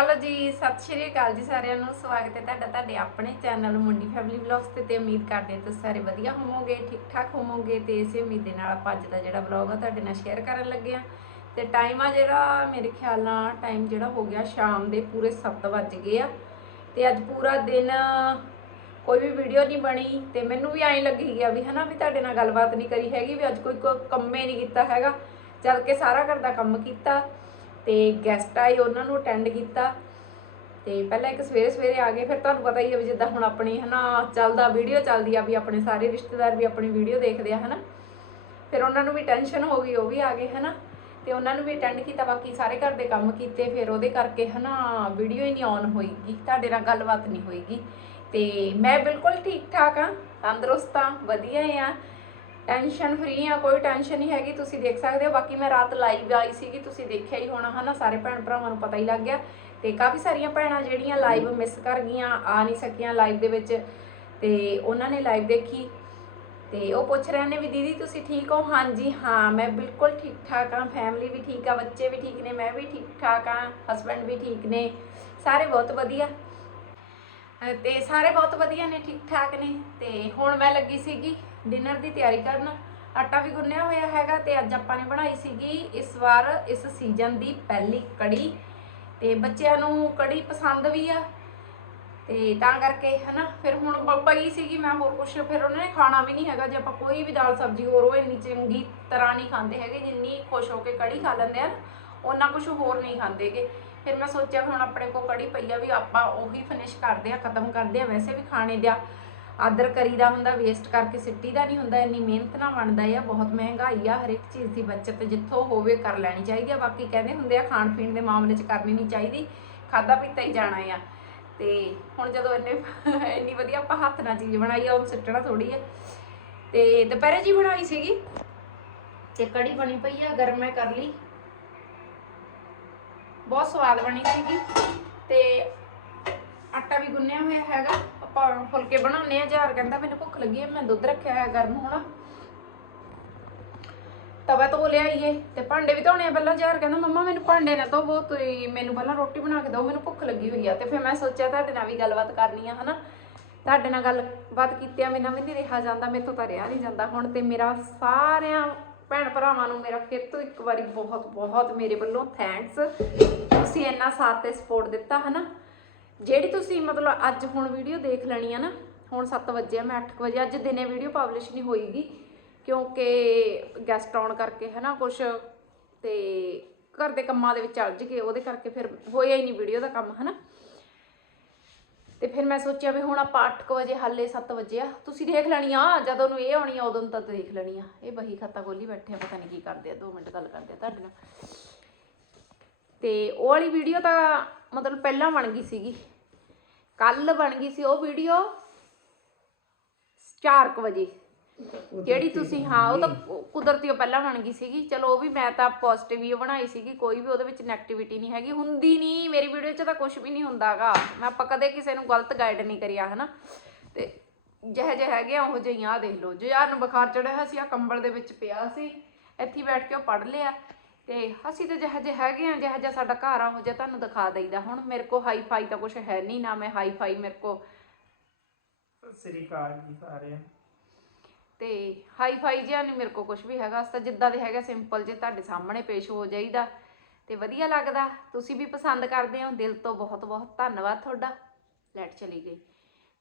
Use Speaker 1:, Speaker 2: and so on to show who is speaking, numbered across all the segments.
Speaker 1: Hello ਜੀ, ਸਤਿ ਸ਼੍ਰੀ ਅਕਾਲ ਜੀ ਸਾਰਿਆਂ ਨੂੰ। ਸਵਾਗਤ ਹੈ ਤੁਹਾਡਾ ਤੁਹਾਡੇ ਆਪਣੇ ਚੈਨਲ ਮੁੰਡੀ ਫੈਮਿਲੀ ਵਲੌਗਸ ਤੇ ਤੇ ਉਮੀਦ ਕਰਦੇ ਹਾਂ ਤੁਸੀਂ ਸਾਰੇ ਵਧੀਆ ਹੋਵੋਗੇ ਠੀਕ ਠਾਕ ਹੋਵੋਗੇ ਤੇ ਇਸੇ ਉਮੀਦ ਦੇ ਨਾਲ ਆਪਾਂ ਅੱਜ ਦਾ ਜਿਹੜਾ ਵਲੌਗ ਆ ਤੁਹਾਡੇ ਨਾਲ ਸ਼ੇਅਰ ਕਰਨ ਲੱਗੇ ਆ ਤੇ ਟਾਈਮ ਆ ਜਿਹੜਾ, ਮੇਰੇ ਖਿਆਲ ਨਾਲ ਟਾਈਮ ਜਿਹੜਾ ਹੋ ਗਿਆ ਸ਼ਾਮ ਦੇ ਪੂਰੇ 7 ਵੱਜ ਗਏ ਆ। ਤੇ ਅੱਜ ਪੂਰਾ ਦਿਨ ਕੋਈ ਵੀ ਵੀਡੀਓ ਨਹੀਂ ਬਣੀ ਤੇ ਮੈਨੂੰ ਵੀ ਐਂ ਲੱਗੀ ਗਿਆ ਵੀ ਹਨਾ ਵੀ ਤੁਹਾਡੇ ਨਾਲ ਗੱਲਬਾਤ ਨਹੀਂ ਕਰੀ ਹੈਗੀ, ਵੀ ਅੱਜ ਕੋਈ ਕੋਈ ਕੰਮੇ ਨਹੀਂ ਕੀਤਾ ਹੈਗਾ। ਚੱਲ ਕੇ ਸਾਰਾ ਘਰ ਦਾ ਕੰਮ ਕੀਤਾ। ਤੇ ਗੈਸਟ ਆਏ, ਉਹਨਾਂ ਨੂੰ ਅਟੈਂਡ ਕੀਤਾ। ਤੇ ਪਹਿਲਾਂ ਇੱਕ ਸਵੇਰੇ ਸਵੇਰੇ ਆ ਗਏ, ਫਿਰ ਤੁਹਾਨੂੰ ਪਤਾ ਹੀ ਹੈ ਵੀ ਜਿੱਦਾਂ ਹੁਣ ਆਪਣੀ ਹਨਾ, ਚੱਲਦਾ ਵੀਡੀਓ ਚੱਲਦੀ ਆ ਵੀ ਆਪਣੇ ਸਾਰੇ ਰਿਸ਼ਤੇਦਾਰ ਵੀ ਆਪਣੀ ਵੀਡੀਓ ਦੇਖਦੇ ਆ, ਹਨਾ। ਫਿਰ ਉਹਨਾਂ ਨੂੰ ਵੀ ਟੈਨਸ਼ਨ ਹੋ ਗਈ, ਉਹ ਵੀ ਆ ਗਏ, ਹਨਾ। ਤੇ ਉਹਨਾਂ ਨੂੰ ਵੀ ਅਟੈਂਡ ਕੀਤਾ, ਬਾਕੀ ਸਾਰੇ ਘਰ ਦੇ ਕੰਮ ਕੀਤੇ, ਫਿਰ ਉਹਦੇ ਕਰਕੇ ਹਨਾ ਵੀਡੀਓ ਹੀ ਨਹੀਂ ਆਨ ਹੋਈਗੀ, ਤੁਹਾਡੇ ਨਾਲ ਗੱਲਬਾਤ ਨਹੀਂ ਹੋਈਗੀ। ਤੇ ਮੈਂ ਬਿਲਕੁਲ ਠੀਕ ਠਾਕ ਆ, ਤੰਦਰੁਸਤ ਆ, ਵਧੀਆ ਆ। ਟੈਨਸ਼ਨ ਫਰੀ ਆ, ਕੋਈ ਟੈਨਸ਼ਨ ਨਹੀਂ ਹੈਗੀ, ਤੁਸੀਂ ਦੇਖ ਸਕਦੇ ਹੋ। ਬਾਕੀ ਮੈਂ ਰਾਤ ਲਾਈਵ ਆਈ ਸੀਗੀ, ਤੁਸੀਂ ਦੇਖਿਆ ਹੀ ਹੋਣਾ, ਹਨਾ, ਸਾਰੇ ਭੈਣ ਭਰਾਵਾਂ ਨੂੰ ਪਤਾ ਹੀ ਲੱਗ ਗਿਆ। ਤੇ ਕਾਫੀ ਸਾਰੀਆਂ ਭੈਣਾਂ ਜਿਹੜੀਆਂ ਲਾਈਵ ਮਿਸ ਕਰ ਗਈਆਂ, ਆ ਨਹੀਂ ਸਕੀਆਂ ਲਾਈਵ ਦੇ ਵਿੱਚ। ਤੇ ਉਹਨਾਂ ਨੇ ਲਾਈਵ ਦੇਖੀ। ਤੇ ਉਹ ਪੁੱਛ ਰਹੇ ਨੇ ਵੀ, ਦੀਦੀ, ਤੁਸੀਂ ਠੀਕ ਹੋ? ਹਾਂਜੀ, ਹਾਂ, ਮੈਂ ਬਿਲਕੁਲ ਠੀਕ ਠਾਕ ਹਾਂ। ਫੈਮਿਲੀ ਵੀ ਠੀਕ ਆ, ਬੱਚੇ ਵੀ ਠੀਕ ਨੇ, ਮੈਂ ਵੀ ਠੀਕ ਠਾਕ ਹਾਂ ਹਸਬੰਡ ਵੀ ਠੀਕ ਨੇ। ਸਾਰੇ ਬਹੁਤ ਵਧੀਆ। ਅਹ ਤੇ ਸਾਰੇ ਬਹੁਤ ਵਧੀਆ ਨੇ, ਠੀਕ ਠਾਕ ਨੇ। ਤੇ ਹੁਣ ਮੈਂ ਲੱਗੀ ਸੀਗੀ ਡਿਨਰ ਦੀ ਤਿਆਰੀ ਕਰਨ। ਆਟਾ ਵੀ ਗੁੰਨਿਆ ਹੋਇਆ ਹੈਗਾ ਤੇ ਅੱਜ ਆਪਾਂ ਨੇ ਬਣਾਈ ਸੀਗੀ ਇਸ ਵਾਰ ਇਸ ਸੀਜ਼ਨ ਦੀ ਪਹਿਲੀ ਕੜੀ। ਤੇ ਬੱਚਿਆਂ ਨੂੰ ਕੜੀ ਪਸੰਦ ਵੀ ਆ। ਤੇ ਤਾਂ ਕਰਕੇ ਹਨਾ, ਫਿਰ ਹੁਣ ਪ- ਪਈ ਸੀਗੀ ਮੈਂ ਹੋਰ ਕੁਛ, ਫਿਰ ਉਹਨਾਂ ਨੇ ਖਾਣਾ ਵੀ ਨਹੀਂ ਹੈਗਾ। ਜੇ ਆਪਾਂ ਕੋਈ ਵੀ ਦਾਲ ਸਬਜ਼ੀ ਹੋਰ ਉਹ ਇੰਨੀ ਚੰਗੀ ਤਰ੍ਹਾਂ ਨਹੀਂ ਖਾਂਦੇ ਹੈਗੇ, ਜਿੰਨੀ ਖੁਸ਼ ਹੋ ਕੇ ਕੜੀ ਖਾ ਲੈਂਦੇ ਆ, ਉਹਨਾਂ ਕੁਝ ਹੋਰ ਨਹੀਂ ਖਾਂਦੇਗੇ ਫਿਰ ਮੈਂ ਸੋਚਿਆ ਹੁਣ ਆਪਣੇ ਕੋਲ ਕੜੀ ਪਈ ਆ ਵੀ ਆਪਾਂ ਉਹੀ ਫਿਨਿਸ਼ ਕਰਦੇ ਆ, ਖਤਮ ਕਰਦੇ ਆ। ਵੈਸੇ ਵੀ ਖਾਣੇ ਦਾ ਆਦਰ ਕਰੀਦਾ ਹੁੰਦਾ ਵੇਸਟ ਕਰਕੇ ਸਿੱਟੀ ਦਾ ਨਹੀਂ ਹੁੰਦਾ ਇੰਨੀ ਮਿਹਨਤ ਨਾਲ ਬਣਦਾ ਆ ਬਹੁਤ ਮਹਿੰਗਾਈ ਆ ਹਰ ਇੱਕ ਚੀਜ਼ ਦੀ ਬੱਚਤ ਜਿੱਥੋਂ ਹੋਵੇ ਕਰ ਲੈਣੀ ਚਾਹੀਦੀ ਆ। ਬਾਕੀ ਕਹਿੰਦੇ ਹੁੰਦੇ ਆ ਖਾਣ ਪੀਣ ਦੇ ਮਾਮਲੇ 'ਚ ਕਰਨੀ ਨਹੀਂ ਚਾਹੀਦੀ ਖਾਦਾ ਪੀਤਾ ਹੀ ਜਾਣਾ ਆ। ਤੇ ਹੁਣ ਜਦੋਂ ਇੰਨੇ ਇੰਨੀ ਵਧੀਆ ਆਪਾਂ ਹੱਥ ਨਾਲ ਚੀਜ਼ ਬਣਾਈ ਆ ਉਹ ਸਿੱਟਣਾ ਥੋੜੀ ਆ। ਤੇ ਦੁਪਹਿਰੇ ਜੀ ਬਣਾਈ ਸੀਗੀ? ਤੇ ਕੜੀ ਬਣੀ ਪਈ ਆ ਗਰਮ ਮੈਂ ਕਰ ਲਈ। ਬਹੁਤ ਸਵਾਦ ਬਣੀ ਸੀਗੀ। ਤੇ ਆਟਾ ਵੀ ਗੁੰਨਿਆ ਹੋਇਆ ਹੈਗਾ। ਆਪਾਂ ਫੁਲਕੇ ਬਣਾਉਣੇ ਆ ਜਹਾਰ ਕਹਿੰਦਾ ਮੈਨੂੰ ਭੁੱਖ ਲੱਗੀ ਹੈ ਮੈਂ ਦੁੱਧ ਰੱਖਿਆ ਹੋਇਆ ਗਰਮ ਹੋਣਾ। ਤਵਾ ਧੋ ਲਿਆਈਏ ਤੇ ਭਾਂਡੇ ਵੀ ਧੋਣੇ ਆ ਪਹਿਲਾਂ ਜਹਾਰ ਕਹਿੰਦਾ ਮੰਮਾ ਮੈਨੂੰ ਭਾਂਡੇ ਨਾ ਧੋਵੋ, ਤੁਸੀਂ ਮੈਨੂੰ ਪਹਿਲਾਂ ਰੋਟੀ ਬਣਾ ਕੇ ਦਿਓ, ਮੈਨੂੰ ਭੁੱਖ ਲੱਗੀ ਹੋਈ ਆ। ਤੇ ਫਿਰ ਮੈਂ ਸੋਚਿਆ ਤੁਹਾਡੇ ਨਾਲ ਵੀ ਗੱਲਬਾਤ ਕਰਨੀ ਆ, ਹਨਾ? ਤੁਹਾਡੇ ਨਾਲ ਗੱਲਬਾਤ ਕੀਤੀ ਮੇਰੇ ਨਾਲ ਵੀ ਨਹੀਂ ਰਿਹਾ ਜਾਂਦਾ, ਮੇਥੋਂ ਤਾਂ ਰਿਹਾ ਨਹੀਂ ਜਾਂਦਾ। ਹੁਣ ਤੇ ਮੇਰਾ ਸਾਰਿਆਂ ਭੈਣ ਭਰਾਵਾਂ ਨੂੰ ਮੇਰਾ ਫਿਰ ਤੋਂ ਇੱਕ ਵਾਰੀ ਬਹੁਤ ਬਹੁਤ ਮੇਰੇ ਵੱਲੋਂ ਥੈਂਕਸ ਤੁਸੀਂ ਇੰਨਾ ਸਾਥ ਤੇ ਸਪੋਰਟ ਦਿੱਤਾ, ਹਨਾ? ਜਿਹੜੀ ਤੁਸੀਂ ਮਤਲਬ ਅੱਜ ਹੁਣ ਵੀਡੀਓ ਦੇਖ ਲੈਣੀ ਆ ਨਾ, ਹੁਣ 7 ਵਜੇ ਆ, ਮੈਂ 8 ਵਜੇ, ਅੱਜ ਦਿਨੇ ਵੀਡੀਓ ਪਬਲਿਸ਼ ਨਹੀਂ ਹੋਈਗੀ, ਕਿਉਂਕਿ ਗੈਸਟ ਆਉਣ ਕਰਕੇ ਹੈ ਨਾ ਕੁਝ ਤੇ ਘਰ ਦੇ ਕੰਮਾਂ ਦੇ ਵਿੱਚ ਅਲਝ ਗਏ, ਉਹਦੇ ਕਰਕੇ ਫਿਰ ਹੋਇਆ ਹੀ ਨਹੀਂ ਵੀਡੀਓ ਦਾ ਕੰਮ ਹੈ ਨਾ ਤੇ ਫਿਰ ਮੈਂ ਸੋਚਿਆ ਵੀ ਹੁਣ ਆਪਾਂ 8 ਵਜੇ, ਹਾਲੇ 7 ਵਜੇ ਆ, ਤੁਸੀਂ ਦੇਖ ਲੈਣੀ ਆ, ਜਦੋਂ ਨੂੰ ਇਹ ਆਉਣੀ ਆ, ਉਦੋਂ ਨੂੰ ਤਾਂ ਦੇਖ ਲੈਣੀ ਆ। ਇਹ ਬਹੀ ਖਾਤਾ ਖੋਲੀ ਬੈਠੇ ਆ, ਪਤਾ ਨਹੀਂ ਕੀ ਕਰਦੇ ਆ 2 ਮਿੰਟ ਗੱਲ ਕਰਦੇ ਆ ਤੁਹਾਡੇ ਨਾਲ। ਤੇ ਉਹ ਵਾਲੀ ਵੀਡੀਓ ਤਾਂ ਮਤਲਬ ਪਹਿਲਾਂ ਬਣ ਗਈ ਸੀਗੀ। ਕੱਲ ਬਣ ਗਈ ਸੀ ਉਹ ਵੀਡੀਓ 4:00 ਵਜੇ। ਜਿਹੜੀ ਤੁਸੀਂ ਹਾਂ ਉਹ ਤਾਂ ਕੁਦਰਤੀ ਉਹ ਪਹਿਲਾਂ ਬਣ ਗਈ ਸੀਗੀ। ਚਲੋ ਉਹ ਵੀ ਮੈਂ ਤਾਂ ਪੋਜ਼ਿਟਿਵ ਹੀ ਬਣਾਈ ਸੀਗੀ ਕੋਈ ਵੀ ਉਹਦੇ ਵਿੱਚ ਨੈਗੇਟਿਵਿਟੀ ਨਹੀਂ ਹੈਗੀ। ਹੁੰਦੀ ਨਹੀਂ ਮੇਰੀ ਵੀਡੀਓ 'ਚ ਤਾਂ ਕੁਝ ਵੀ ਨਹੀਂ ਹੁੰਦਾਗਾ। ਮੈਂ ਆਪਾਂ ਕਦੇ ਕਿਸੇ ਨੂੰ ਗਲਤ ਗਾਈਡ ਨਹੀਂ ਕਰਿਆ ਹਨਾ? ਤੇ ਜਿਹੇ ਜਿਹੇ ਹੈਗੇ ਆ ਉਹ ਜਿਹੇ ਆ ਦੇਖ ਲਓ। ਜੇ ਯਾਰ ਨੂੰ ਬੁਖਾਰ ਚੜਿਆ ਹੋਇਆ ਸੀ ਆ ਕੰਬਲ ਦੇ ਵਿੱਚ ਪਿਆ ਸੀ ਇੱਥੇ ਹੀ ਬੈਠ ਕੇ ਉਹ ਪੜ ਲਿਆ। ਤੇ ਅਸੀਂ ਤੇ ਜਿਹੇ ਜਿਹੇ ਹੈਗੇ ਆ ਜਿਹੇ ਜਿਹਾ ਸਾਡਾ ਘਰ ਆ ਉਹ ਜਿਹਾ ਤੁਹਾਨੂੰ ਦਿਖਾ ਦਈਦਾ। ਹੁਣ ਮੇਰੇ ਕੋ ਹਾਈ ਫਾਈ ਤਾਂ ਕੁਝ ਹੈ ਨਹੀਂ ਨਾ ਮੈਂ ਹਾਈ ਫਾਈ ਮੇਰੇ ਕੋ
Speaker 2: ਸਤਿ ਸ੍ਰੀ ਅਕਾਲ ਜੀ ਸਾਰਿਆਂ ਨੂੰ।
Speaker 1: ਤੇ ਹਾਈ ਫਾਈ ਜਿਹਾ ਨਹੀਂ ਮੇਰੇ ਕੋ ਕੁਝ ਵੀ ਹੈਗਾ। ਅਸ ਤਾਂ ਜਿੱਦਾਂ ਦੇ ਹੈਗਾ ਸਿੰਪਲ ਜੇ ਤੁਹਾਡੇ ਸਾਹਮਣੇ ਪੇਸ਼ ਹੋ ਜਾਈਦਾ। ਤੇ ਵਧੀਆ ਲੱਗਦਾ। ਤੁਸੀਂ ਵੀ ਪਸੰਦ ਕਰਦੇ ਹੋ। ਦਿਲ ਤੋਂ ਬਹੁਤ ਬਹੁਤ ਧੰਨਵਾਦ ਤੁਹਾਡਾ। ਲੈਟ ਚਲੀ ਗਈ।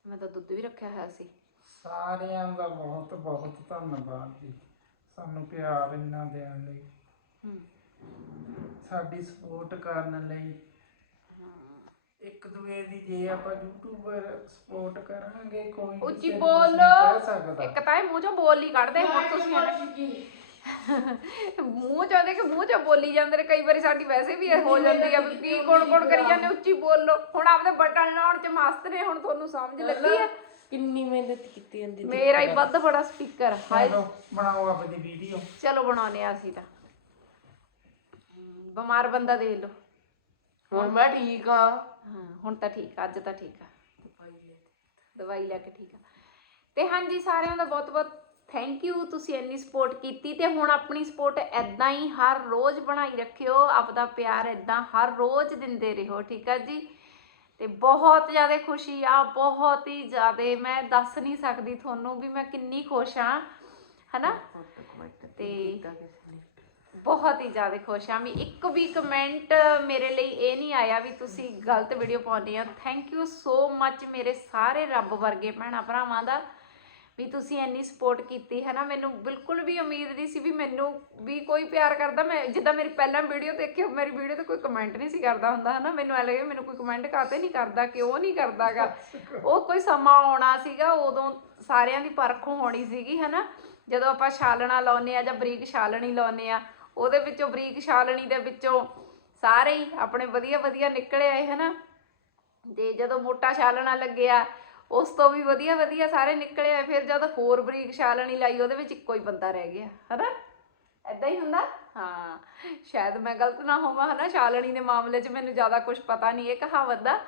Speaker 1: ਮੈਂ ਤਾਂ ਦੁੱਧ ਵੀ ਰੱਖਿਆ ਹੋਇਆ ਸੀ।
Speaker 2: ਸਾਰਿਆਂ ਦਾ ਬਹੁਤ ਬਹੁਤ ਧੰਨਵਾਦ ਜੀ। ਸਾਨੂੰ ਪਿਆਰ ਇੰਨਾ ਦੇਣ ਲਈ।
Speaker 1: ਹੂੰ।
Speaker 2: ਸਾਡੀ ਸਪੋਰਟ ਕਰਨ ਲਈ। ਇੱਕ ਦੂਏ ਦੀ ਜੇ ਆਪਾਂ ਯੂਟਿਊਬਰ ਸਪੋਰਟ ਕਰਾਂਗੇ ਕੋਈ
Speaker 1: ਉੱਚੀ
Speaker 2: ਕਿਸੇ ਨੂੰ
Speaker 1: ਬੋਲ
Speaker 2: ਕੁਛ ਨਹੀਂ ਕਹਿ ਸਕਦਾ।
Speaker 1: ਇੱਕ ਤਾਂ ਇਹ ਮੂੰਹ ਚੋਂ ਬੋਲ ਹੀ ਕੱਢਦੇ ਹੁਣ ਤੁਸੀਂ ਮੂੰਹ ਚੋਂ ਦੇ ਕਿ। ਮੂੰਹ ਚੋਂ ਬੋਲੀ ਜਾਂਦੇ ਨੇ ਕਈ ਵਾਰੀ ਸਾਡੀ ਵੈਸੇ ਵੀ ਇਹ ਹੋ ਜਾਂਦੀ ਆ ਵੀ ਕੀ ਕੋਣ ਕੋਣ ਕਰੀ ਜਾਂਦੇ ਉੱਚੀ ਬੋਲੋ ਹੁਣ ਆਪਦੇ ਬਟਨ ਲਾਉਣ ਚ ਮਸਤ ਨੇ ਹੁਣ ਤੁਹਾਨੂੰ ਸਮਝ ਲੱਗੀ ਆ।
Speaker 3: ਕਿੰਨੀ ਮਿਹਨਤ ਕੀਤੀ ਜਾਂਦੀ
Speaker 1: ਮੇਰਾ ਹੀ ਵੱਧ ਬੜਾ ਸਪੀਕਰ ਹਾਏ।
Speaker 2: ਚਲੋ ਬਣਾਓ ਆਪਣੀ ਵੀਡੀਓ
Speaker 1: ਚਲੋ ਬਣਾਉਨੇ ਆ ਅਸੀਂ ਤਾਂ। ਬਿਮਾਰ ਬੰਦਾ ਦੇਖ ਲਓ।
Speaker 3: ਹੁਣ ਮੈਂ ਠੀਕ ਆ।
Speaker 1: ਹਾਂ ਹੁਣ ਤਾਂ ਠੀਕ ਆ ਅੱਜ ਤਾਂ ਠੀਕ ਆ। ਦਵਾਈ ਲੈ ਕੇ ਠੀਕ ਆ। ਤੇ ਹਾਂਜੀ ਸਾਰਿਆਂ ਦਾ ਬਹੁਤ ਬਹੁਤ ਥੈਂਕ ਯੂ ਤੁਸੀਂ ਇੰਨੀ ਸਪੋਰਟ ਕੀਤੀ ਤੇ ਹੁਣ ਆਪਣੀ ਸਪੋਰਟ ਐਦਾਂ ਹੀ ਹਰ ਰੋਜ਼ ਬਣਾਈ ਰੱਖਿਓ ਆਪਦਾ ਪਿਆਰ ਐਦਾਂ ਹਰ ਰੋਜ਼ ਦਿੰਦੇ ਰਹੋ ਠੀਕ ਆ ਜੀ? ਤੇ ਬਹੁਤ ਜ਼ਿਆਦਾ ਖੁਸ਼ੀ ਆ ਬਹੁਤ ਹੀ ਜ਼ਿਆਦਾ ਮੈਂ ਦੱਸ ਨਹੀਂ ਸਕਦੀ ਤੁਹਾਨੂੰ ਵੀ ਮੈਂ ਕਿੰਨੀ ਖੁਸ਼ ਆ ਹਨਾ? ਤੇ ਬਹੁਤ ਹੀ ਜ਼ਿਆਦਾ ਖੁਸ਼ ਹਾਂ। ਵੀ ਇੱਕ ਵੀ ਕਮੈਂਟ ਮੇਰੇ ਲਈ ਇਹ ਨਹੀਂ ਆਇਆ ਵੀ ਤੁਸੀਂ ਗਲਤ ਵੀਡੀਓ ਪਾਉਂਦੇ ਆ ਥੈਂਕ ਯੂ ਸੋ ਮੱਚ ਮੇਰੇ ਸਾਰੇ ਰੱਬ ਵਰਗੇ ਭੈਣਾਂ ਭਰਾਵਾਂ ਦਾ ਵੀ ਤੁਸੀਂ ਇੰਨੀ ਸਪੋਰਟ ਕੀਤੀ ਹੈ ਨਾ ਮੈਨੂੰ ਬਿਲਕੁਲ ਵੀ ਉਮੀਦ ਨਹੀਂ ਸੀ ਵੀ ਮੈਨੂੰ ਵੀ ਕੋਈ ਪਿਆਰ ਕਰਦਾ। ਮੈਂ ਜਿੱਦਾਂ ਮੇਰੀ ਪਹਿਲਾਂ ਵੀਡੀਓ ਦੇਖੀ ਮੇਰੀ ਵੀਡੀਓ ਤੇ ਕੋਈ ਕਮੈਂਟ ਨਹੀਂ ਸੀ ਕਰਦਾ ਹੁੰਦਾ ਹੈ ਨਾ ਮੈਨੂੰ ਐ ਲੱਗਿਆ ਮੈਨੂੰ ਕੋਈ ਕਮੈਂਟ ਕਾਤੇ ਨਹੀਂ ਕਰਦਾ, ਕਿਉਂ ਨਹੀਂ ਕਰਦਾਗਾ। ਉਹ ਕੋਈ ਸਮਾਂ ਆਉਣਾ ਸੀਗਾ, ਉਦੋਂ ਸਾਰਿਆਂ ਦੀ ਪਰਖ ਹੋਣੀ ਸੀਗੀ ਹੈ ਨਾ ਜਦੋਂ ਆਪਾਂ ਛਾਲਣਾ ਲਾਉਨੇ ਆ ਜਾਂ ਬਰੀਕ ਛਾਲਣੀ ਲਾਉਨੇ ਆ ਉਹਦੇ ਵਿੱਚੋਂ ਬਰੀਕ ਛਾਲਣੀ ਦੇ ਵਿੱਚੋਂ ਸਾਰੇ ਹੀ ਆਪਣੇ ਵਧੀਆ ਵਧੀਆ ਨਿਕਲੇ ਆਏ, ਹਨਾ? ਤੇ ਜਦੋਂ ਮੋਟਾ ਛਾਲਣਾ ਲੱਗਿਆ, ਉਸ ਤੋਂ ਵੀ ਵਧੀਆ ਵਧੀਆ ਸਾਰੇ ਨਿਕਲੇ ਆਏ, ਫਿਰ ਜਦ ਹੋਰ ਬਰੀਕ ਛਾਲਣੀ ਲਾਈ, ਉਹਦੇ ਵਿੱਚ ਇੱਕੋ ਹੀ ਬੰਦਾ ਰਹਿ ਗਿਆ, ਹਨਾ? ਐਦਾਂ ਹੀ ਹੁੰਦਾ? ਹਾਂ, ਸ਼ਾਇਦ ਮੈਂ ਗਲਤ ਨਾ ਹੋਵਾਂ, ਹਨਾ? ਛਾਲਣੀ ਦੇ ਮਾਮਲੇ 'ਚ ਮੈਨੂੰ ਜ਼ਿਆਦਾ ਕੁਝ ਪਤਾ ਨਹੀਂ ਇਹ ਕਹਾਵਤ ਦਾ।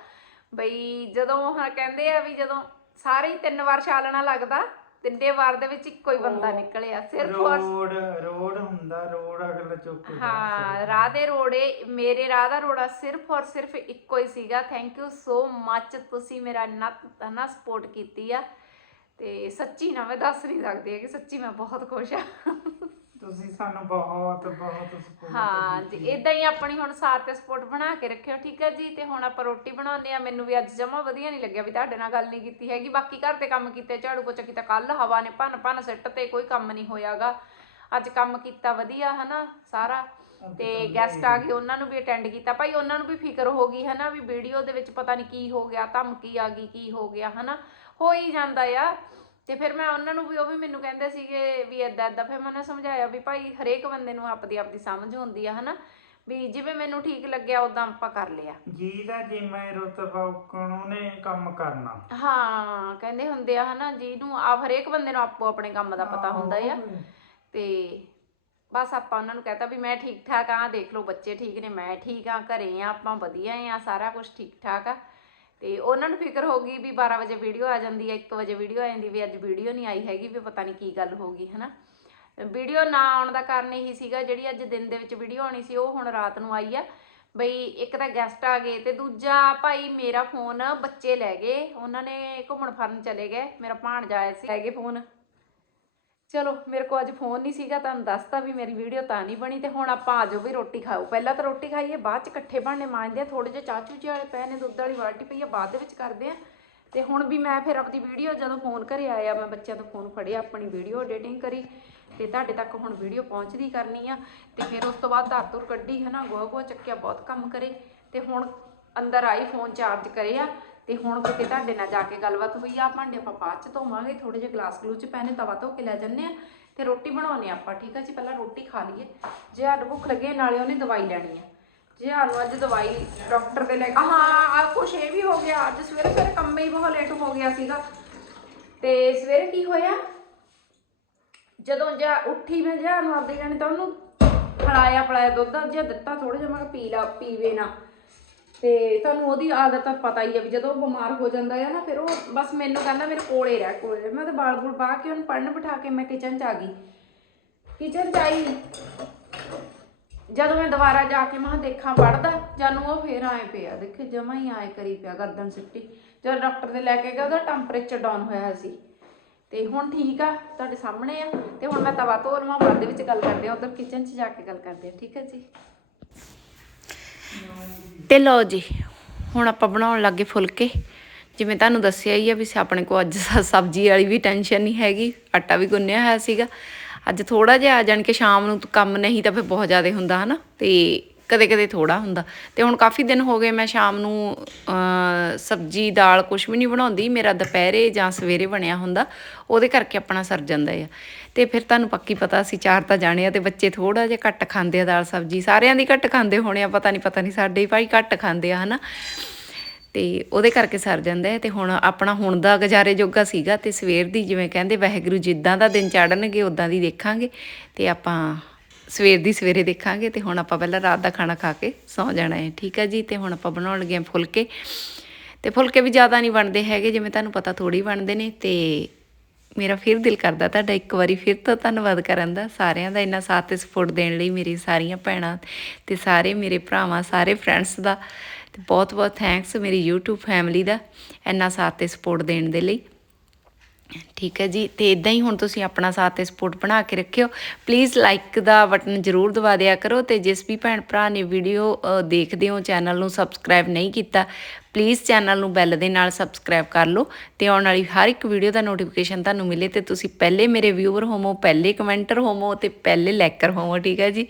Speaker 1: ਬਈ ਜਦੋਂ ਹਾਂ, ਕਹਿੰਦੇ ਆ ਵੀ ਜਦੋਂ ਸਾਰੇ ਹੀ ਤਿੰਨ ਵਾਰ ਛਾਲਣਾ ਲੱਗਦਾ ਤਿੰਨੇ ਵਾਰ ਦੇ ਵਿੱਚ ਇੱਕੋ ਹੀ ਬੰਦਾ ਨਿਕਲਿਆ ਸਿਰਫ ਔਰ
Speaker 2: ਰੋਡ ਰੋਡ ਹੁੰਦਾ ਰੋਡ ਅਗਲਾ ਚੁੱਕ ਕੇ
Speaker 1: ਹਾਂ ਰਾਹ ਦੇ ਰੋੜੇ ਮੇਰੇ ਰਾਹ ਦਾ ਰੋੜਾ ਸਿਰਫ ਔਰ ਸਿਰਫ ਇੱਕੋ ਹੀ ਸੀਗਾ। ਥੈਂਕ ਯੂ ਸੋ ਮੱਚ ਤੁਸੀਂ ਮੇਰਾ ਨਤ ਨਾ ਸਪੋਰਟ ਕੀਤੀ ਆ। ਤੇ ਸੱਚੀ ਨਾ ਮੈਂ ਦੱਸ ਨਹੀਂ ਸਕਦੀ ਕਿ ਸੱਚੀ ਮੈਂ ਬਹੁਤ ਖੁਸ਼ ਆ
Speaker 2: ਤੁਸੀਂ ਸਾਨੂੰ ਬਹੁਤ ਬਹੁਤ support
Speaker 1: ਹਾਂ ਜੀ। ਇਦਾਂ ਹੀ ਆਪਣੀ ਹੁਣ ਸਾਥ ਤੇ ਸਪੋਰਟ ਬਣਾ ਕੇ ਰੱਖਿਓ ਠੀਕ ਹੈ ਜੀ? ਤੇ ਹੁਣ ਆਪਾਂ ਰੋਟੀ ਬਣਾਉਂਦੇ ਆ ਮੈਨੂੰ ਵੀ ਅੱਜ ਜਮਾ ਵਧੀਆ ਨਹੀਂ ਲੱਗਿਆ ਵੀ ਤੁਹਾਡੇ ਨਾਲ ਗੱਲ ਨਹੀਂ ਕੀਤੀ ਹੈਗੀ। ਬਾਕੀ ਘਰ ਤੇ ਕੰਮ ਕੀਤੇ ਝਾੜੂ ਪੋਚਾ ਕੀਤਾ ਕੱਲ ਹਵਾ ਨੇ ਭੰਨ ਭੰਨ ਸਿੱਟ ਤੇ ਕੋਈ ਕੰਮ ਨਹੀਂ ਹੋਇਆਗਾ। ਅੱਜ ਕੰਮ ਕੀਤਾ ਵਧੀਆ ਹਨਾ ਸਾਰਾ। ਤੇ ਗੈਸਟ ਆ ਗਏ ਉਹਨਾਂ ਨੂੰ ਵੀ ਅਟੈਂਡ ਕੀਤਾ। ਭਾਈ ਉਹਨਾਂ ਨੂੰ ਵੀ ਫਿਕਰ ਹੋ ਗਈ ਹਨਾ ਵੀ ਵੀਡੀਓ ਦੇ ਵਿੱਚ ਪਤਾ ਨਹੀਂ ਕੀ ਹੋ ਗਿਆ ਧਮਕੀ ਆ ਗਈ ਕੀ ਹੋ ਗਿਆ ਹਨਾ। ਹੋ ਹੀ ਜਾਂਦਾ ਆ। ਤੇ ਫਿਰ ਮੈਂ ਉਹਨਾਂ ਨੂੰ ਵੀ ਉਹ ਵੀ ਮੈਨੂੰ ਕਹਿੰਦੇ ਸੀਗੇ ਵੀ ਏਦਾਂ ਏਦਾਂ ਫਿਰ ਮੈਂ ਉਹਨਾਂ ਨੂੰ ਸਮਝਾਇਆ ਵੀ ਭਾਈ ਹਰੇਕ ਬੰਦੇ ਨੂੰ ਆਪਦੀ ਆਪਦੀ ਸਮਝ ਹੁੰਦੀ ਆ ਹਨਾ? ਵੀ ਜਿਵੇਂ ਮੈਨੂੰ ਠੀਕ ਲੱਗਿਆ ਉਦਾਂ ਆਪਾਂ ਕਰ ਲਿਆ।
Speaker 2: ਜਿਹਦਾ ਜਿਵੇਂ ਰੁਤਬਾ ਉਕਣ ਉਹਨੇ ਕੰਮ ਕਰਨਾ।
Speaker 1: ਹਾਂ ਕਹਿੰਦੇ ਹੁੰਦੇ ਆ ਹਨਾ ਜਿਹਨੂੰ ਆ ਹਰੇਕ ਬੰਦੇ ਨੂੰ ਆਪੋ ਆਪਣੇ ਕੰਮ ਦਾ ਪਤਾ ਹੁੰਦਾ ਆ। ਤੇ ਬਸ ਆਪਾਂ ਉਹਨਾਂ ਨੂੰ ਕਹਤਾ ਵੀ ਮੈਂ ਠੀਕ ਠਾਕ ਆ ਦੇਖ ਲਓ ਬੱਚੇ ਠੀਕ ਨੇ ਮੈਂ ਠੀਕ ਆ ਘਰੇ ਆ ਆਪਾਂ ਵਧੀਆ ਆ ਸਾਰਾ ਕੁਝ ਠੀਕ ਠਾਕ ਆ। ਤੇ ਉਹਨਾਂ ਨੂੰ ਫਿਕਰ ਹੋ ਗਈ ਵੀ 12 ਵਜੇ ਵੀਡੀਓ ਆ ਜਾਂਦੀ ਹੈ 1 ਵਜੇ ਵੀਡੀਓ ਆ ਜਾਂਦੀ ਵੀ ਅੱਜ ਵੀਡੀਓ ਨਹੀਂ ਆਈ ਹੈਗੀ ਵੀ ਪਤਾ ਨਹੀਂ ਕੀ ਗੱਲ ਹੋ ਗਈ, ਹਨਾ? ਵੀਡੀਓ ਨਾ ਆਉਣ ਦਾ ਕਾਰਨ ਇਹੀ ਸੀਗਾ, ਜਿਹੜੀ ਅੱਜ ਦਿਨ ਦੇ ਵਿੱਚ ਵੀਡੀਓ ਆਉਣੀ ਸੀ, ਉਹ ਹੁਣ ਰਾਤ ਨੂੰ ਆਈ ਆ। ਬਈ ਇੱਕ ਤਾਂ ਗੈਸਟ ਆ ਗਏ ਤੇ ਦੂਜਾ ਭਾਈ ਮੇਰਾ ਫੋਨ ਬੱਚੇ ਲੈ ਗਏ, ਉਹਨਾਂ ਨੇ ਘੁੰਮਣ ਫਿਰਨ ਚਲੇ ਗਏ, ਮੇਰਾ ਭਾਣ ਜਾਇਆ ਸੀ, ਲੈ ਗਏ ਫੋਨ ਚਲੋ, ਮੇਰੇ ਕੋਲ ਅੱਜ ਫੋਨ ਨਹੀਂ ਸੀਗਾ, ਤੁਹਾਨੂੰ ਦੱਸਤਾ ਵੀ ਮੇਰੀ ਵੀਡੀਓ ਤਾਂ ਨਹੀਂ ਬਣੀ ਤੇ ਹੁਣ ਆਪਾਂ ਆ ਜਾਓ ਵੀ ਰੋਟੀ ਖਾਓ। ਪਹਿਲਾਂ ਤਾਂ ਰੋਟੀ ਖਾਈਏ, ਬਾਅਦ ਚ ਇਕੱਠੇ ਬਣਨੇ ਮਾਂਜਦੇ ਆ ਥੋੜੇ ਜਿਹੇ ਚਾਚੂ ਜੀ ਵਾਲੇ ਪਏ ਨੇ, ਦੁੱਧ ਵਾਲੀ ਬਾਲਟੀ ਪਈ ਆ, ਬਾਅਦ ਦੇ ਵਿੱਚ ਕਰਦੇ ਆ। ਤੇ ਹੁਣ ਵੀ ਮੈਂ ਫਿਰ ਆਪਣੀ ਵੀਡੀਓ, ਜਦੋਂ ਫੋਨ ਘਰੇ ਆਇਆ, ਮੈਂ ਬੱਚਿਆਂ ਤੋਂ ਫੋਨ ਫੜਿਆ, ਆਪਣੀ ਵੀਡੀਓ ਐਡੀਟਿੰਗ ਕਰੀ ਤੇ ਤੁਹਾਡੇ ਤੱਕ ਹੁਣ ਵੀਡੀਓ ਪਹੁੰਚਦੀ ਕਰਨੀ ਆ। ਤੇ ਫਿਰ ਉਸ ਤੋਂ ਬਾਅਦ ਧਾਰ ਧੁਰ ਕੱਢੀ ਨਾ ਗੋਹਾ ਗੋਹਾ ਚੱਕਿਆ, ਬਹੁਤ ਕੰਮ ਕਰੇ। ਤੇ ਹੁਣ ਅੰਦਰ ਆਈ, ਫੋਨ ਚਾਰਜ ਕਰਿਆ। ਤੇ ਹੁਣ ਕਿਤੇ ਤੁਹਾਡੇ ਨਾਲ ਜਾ ਕੇ ਗੱਲਬਾਤ ਹੋਈ ਆ, ਭਾਂਡੇ ਆਪਾਂ ਬਾਅਦ ਚ ਧੋਵਾਂਗੇ ਥੋੜੇ ਜਿਹੇ ਗਲਾਸ ਗਲੂਚ ਪੈਨੇ ਤਵਾ ਧੋ ਕੇ ਲੈ ਜੰਨੇ ਆ ਤੇ ਰੋਟੀ ਬਣਾਉਣੀ ਆਪਾਂ, ਠੀਕ ਆ ਜੀ? ਪਹਿਲਾਂ ਰੋਟੀ ਖਾ ਲਈਏ। ਜੇ ਹੱਡ ਭੁੱਖ ਲੱਗੇ ਨਾਲੇ ਉਹਨੇ ਦਵਾਈ ਲੈਣੀ ਆ ਜੇ ਹਾਨੂੰ ਅੱਜ ਦਵਾਈ ਡਾਕਟਰ ਦੇ ਲੈ ਕੇ ਹਾਂ, ਆ ਕੁਛ ਇਹ ਵੀ ਹੋ ਗਿਆ, ਅੱਜ ਸਵੇਰੇ ਸਵੇਰੇ ਕੰਮ ਹੀ ਬਹੁਤ ਲੇਟ ਹੋ ਗਿਆ ਸੀਗਾ। ਤੇ ਸਵੇਰੇ ਕੀ ਹੋਇਆ? ਜਦੋਂ ਜਾ ਉੱਠੀ ਮੈਂ ਜਾ ਨੂੰ ਆਪਦੇ ਜਾਣੇ ਤਾਂ ਉਹਨੂੰ ਫੜਾਇਆ ਫੜਾਇਆ ਦੁੱਧ ਜਿਹਾ ਦਿੱਤਾ ਥੋੜਾ ਜਿਹਾ, ਮੈਂ ਪੀ ਲਾ, ਪੀਵੇ ਨਾ। ਤੇ ਤੁਹਾਨੂੰ ਉਹਦੀ ਆਦਤ ਤਾਂ ਪਤਾ ਹੀ ਆ ਵੀ ਜਦੋਂ ਉਹ ਬਿਮਾਰ ਹੋ ਜਾਂਦਾ ਆ ਨਾ, ਫਿਰ ਉਹ ਬਸ ਮੈਨੂੰ ਕਹਿੰਦਾ ਮੇਰੇ ਕੋਲੇ ਰਹਿ ਕੋਲੇ ਰਹਿ। ਮੈਂ ਤਾਂ ਬਾਲ ਬੁਲ ਬਾਹ ਕੇ ਉਹਨੂੰ ਪੜਨ ਬਿਠਾ ਕੇ ਮੈਂ ਕਿਚਨ ਚ ਆ ਗਈ। ਕਿਚਨ ਚ ਆਈ। ਜਦੋਂ ਮੈਂ ਦੁਬਾਰਾ ਜਾ ਕੇ ਮੈਂ ਕਿਹਾ ਦੇਖਾਂ ਪੜਦਾ ਜਾਨੂੰ ਉਹ ਫੇਰ ਆਏ ਪਿਆ। ਦੇਖੇ ਜਮਾ ਹੀ ਆਏ ਕਰੀ ਪਿਆ ਗਰਦਨ ਸਿੱਟੀ। ਜਦੋਂ ਡਾਕਟਰ ਦੇ ਲੈ ਕੇ ਗਿਆ, ਉਹਦਾ ਟੈਂਪਰੇਚਰ ਡਾਊਨ ਹੋਇਆ ਹੋਇਆ ਸੀ। ਤੇ ਹੁਣ ਠੀਕ ਆ, ਤੁਹਾਡੇ ਸਾਹਮਣੇ ਆ। ਤੇ ਹੁਣ ਮੈਂ ਤਵਾ ਧੋ ਲਵਾਂ, ਬਾਅਦ ਦੇ ਵਿੱਚ ਗੱਲ ਕਰਦੇ ਆ, ਉਧਰ ਕਿਚਨ 'ਚ ਜਾ ਕੇ ਗੱਲ ਕਰਦੇ ਆ। ਠੀਕ ਹੈ ਜੀ? ਤੇ ਲਓ ਜੀ, ਹੁਣ ਆਪਾਂ ਬਣਾਉਣ ਲੱਗੇ ਫੁਲਕੇ। ਜਿਵੇਂ ਤੁਹਾਨੂੰ ਦੱਸਿਆ ਹੀ ਆ ਵੀ ਆਪਣੇ ਕੋ ਅੱਜ ਸਬਜ਼ੀ ਵਾਲੀ ਵੀ ਟੈਨਸ਼ਨ ਨਹੀਂ ਹੈਗੀ, ਆਟਾ ਵੀ ਗੁੰਨਿਆ ਹੋਇਆ ਸੀਗਾ। ਅੱਜ ਥੋੜਾ ਜਿਹਾ ਆ ਜਾਣ ਕੇ ਸ਼ਾਮ ਨੂੰ ਕੰਮ ਨਹੀਂ ਤਾਂ ਫਿਰ ਬਹੁਤ ਜ਼ਿਆਦਾ ਹੁੰਦਾ, ਹਨਾ? ਤੇ ਕਦੇ ਕਦੇ ਥੋੜਾ ਹੁੰਦਾ। ਤੇ ਹੁਣ ਕਾਫੀ ਦਿਨ ਹੋ ਗਏ ਮੈਂ ਸ਼ਾਮ ਨੂੰ ਸਬਜ਼ੀ, ਦਾਲ ਕੁਝ ਵੀ ਨਹੀਂ ਬਣਾਉਂਦੀ, ਮੇਰਾ ਦੁਪਹਿਰੇ ਜਾਂ ਸਵੇਰੇ ਬਣਿਆ ਹੁੰਦਾ, ਉਹਦੇ ਕਰਕੇ ਆਪਣਾ ਸਰ ਜਾਂਦਾ ਆ। ਤੇ ਫਿਰ ਤੁਹਾਨੂੰ ਪੱਕੀ ਪਤਾ, ਅਸੀਂ ਚਾਰ ਤਾਂ ਜਾਣੇ ਆ ਤੇ ਬੱਚੇ ਥੋੜਾ ਜਿਹਾ ਘੱਟ ਖਾਂਦੇ ਆ ਦਾਲ ਸਬਜ਼ੀ। ਸਾਰਿਆਂ ਦੀ ਘੱਟ ਖਾਂਦੇ ਹੋਣੇ ਆ, ਪਤਾ ਨਹੀਂ ਪਤਾ ਨਹੀਂ, ਸਾਡੇ ਹੀ ਭਾਈ ਘੱਟ ਖਾਂਦੇ ਆ, ਹਨਾ। ਤੇ ਉਹਦੇ ਕਰਕੇ ਸਰ ਜਾਂਦਾ ਹੈ ਤੇ ਹੁਣ ਆਪਣਾ ਹੁਣ ਦਾ ਗੁਜ਼ਾਰੇ ਜੋਗਾ ਸੀਗਾ ਤੇ ਸਵੇਰ ਦੀ ਜਿਵੇਂ ਕਹਿੰਦੇ, ਵਾਹਿਗੁਰੂ ਜਿੱਦਾਂ ਦਾ ਦਿਨ ਚੜਨਗੇ ਉਦਾਂ ਦੀ ਦੇਖਾਂਗੇ। ਤੇ ਆਪਾਂ ਸਵੇਰ ਦੀ ਸਵੇਰੇ ਦੇਖਾਂਗੇ ਤੇ ਹੁਣ ਆਪਾਂ ਪਹਿਲਾਂ ਰਾਤ ਦਾ ਖਾਣਾ ਖਾ ਕੇ ਸੌ ਜਾਣਾ ਹੈ। ਠੀਕ ਹੈ ਜੀ? ਤੇ ਹੁਣ ਆਪਾਂ ਬਣਾਉਣ ਲੱਗੇ ਹਾਂ ਫੁਲਕੇ। ਤੇ ਫੁਲਕੇ ਵੀ ਜ਼ਿਆਦਾ ਨਹੀਂ ਬਣਦੇ ਹੈਗੇ, ਜਿਵੇਂ ਤੁਹਾਨੂੰ ਪਤਾ ਥੋੜੀ ਬਣਦੇ ਨੇ ਤੇ
Speaker 4: ਮੇਰਾ ਫਿਰ ਦਿਲ ਕਰਦਾ ਤੁਹਾਡਾ ਇੱਕ ਵਾਰੀ ਫਿਰ ਤੋਂ ਧੰਨਵਾਦ ਕਰਨ ਦਾ। ਸਾਰਿਆਂ ਦਾ ਇੰਨਾ ਸਾਥ ਤੇ ਸਪੋਰਟ ਦੇਣ ਲਈ ਮੇਰੀ ਸਾਰੀਆਂ ਭੈਣਾਂ ਤੇ ਸਾਰੇ ਮੇਰੇ ਭਰਾਵਾਂ, ਸਾਰੇ ਫਰੈਂਡਸ ਦਾ। ਤੇ ਬਹੁਤ ਬਹੁਤ ਥੈਂਕਸ ਮੇਰੀ YouTube ਫੈਮਿਲੀ ਦਾ ਇੰਨਾ ਸਾਥ ਤੇ ਸਪੋਰਟ ਦੇਣ ਦੇ ਲਈ। ਠੀਕ ਹੈ ਜੀ, ਤੇ ਇਦਾਂ ਹੀ ਹੁਣ ਤੁਸੀਂ ਆਪਣਾ ਸਾਥ ਤੇ ਸਪੋਰਟ ਬਣਾ ਕੇ ਰੱਖਿਓ। ਪਲੀਜ਼ ਲਾਈਕ ਦਾ ਬਟਨ ਜ਼ਰੂਰ ਦਬਾ ਦਿਆ ਕਰੋ ਤੇ ਜਿਸ ਵੀ ਭੈਣ ਭਰਾ ਨੇ ਵੀਡੀਓ ਦੇਖਦੇ ਹੋ ਚੈਨਲ ਨੂੰ ਸਬਸਕ੍ਰਾਈਬ ਨਹੀਂ ਕੀਤਾ ਪਲੀਜ਼ ਚੈਨਲ ਨੂੰ ਬੈਲ ਦੇ ਨਾਲ ਸਬਸਕ੍ਰਾਈਬ ਕਰ ਲਓ ਤੇ ਆਉਣ ਵਾਲੀ ਹਰ ਇੱਕ ਵੀਡੀਓ ਦਾ ਨੋਟੀਫਿਕੇਸ਼ਨ ਤੁਹਾਨੂੰ ਮਿਲੇ ਤੇ ਤੁਸੀਂ ਪਹਿਲੇ ਮੇਰੇ ਵਿਊਅਰ ਹੋਵੋ, ਪਹਿਲੇ ਕਮੈਂਟਰ ਹੋਵੋ ਤੇ ਪਹਿਲੇ ਲਾਈਕਰ ਹੋਵੋ, ਠੀਕ ਹੈ ਜੀ।